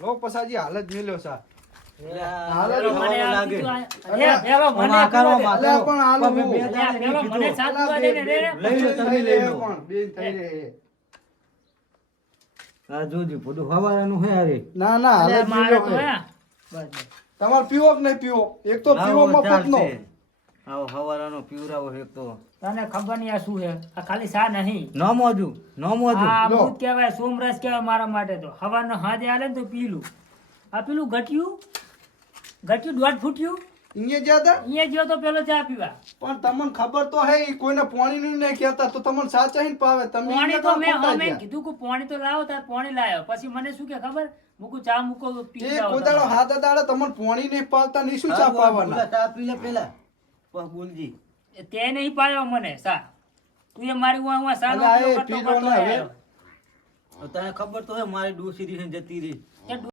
લોક પસાજી હાલ જ મેલ્યો સા હાલ જ મને લાગે મને અલ્યા પણ હાલ હું. મને સાથ દવા દે ને રે લઈ લો તમે લઈ લો પણ બેન થઈ રહે આ જોજી બધું હવારાનું હે અરે ના ના હાલ જ મારે મેલ્યો તો હે. હે બસ તમારે પીવો કે નહીં પીવો એક તો પીવો મફતનો આવો હવારાનો પીવરાવો એક તો તને ખબર નહીં આ શું છે આ ખાલી સા નહીં ન મોજુ આ લો. અમૃત કહેવાય સોમરસ કહેવાય મારા માટે તો હવાનો હાજે આલે ને તો પીલું આ પેલું ઘટ્યું દોઢ ફૂટ્યું અહીંયા જ્યાં તા અહીંયા જ્યો તો પેલો ચા પીવા પણ તમને ખબર તો હે ઈ કોઈને પાણીનું નહીં કહેતા તો તમને સાચા હિન પાવે તમે પાણી અહીંયા તો મેં ખોટા મેં ગયા. કીધું કે પાણી તો લાવો તાર પાણી લાવ્યો પછી મને શું કે ખબર મૂકું ચા મૂકો પી એ જાઓ કોદાળો તમે. હાથ દાડા તમને પાણી નહીં પાવતા નહીં શું ચા પાવાના ચા પી લે પેલા બોલજી તે નહીં પાયો મને સા તું એ મારી ઉવા સા નો અલા, એ કરતો પીલો કરતો ના હવે. આવ્યો. તને ખબર તો હે મારી ડોસી રહી જતી રહી તે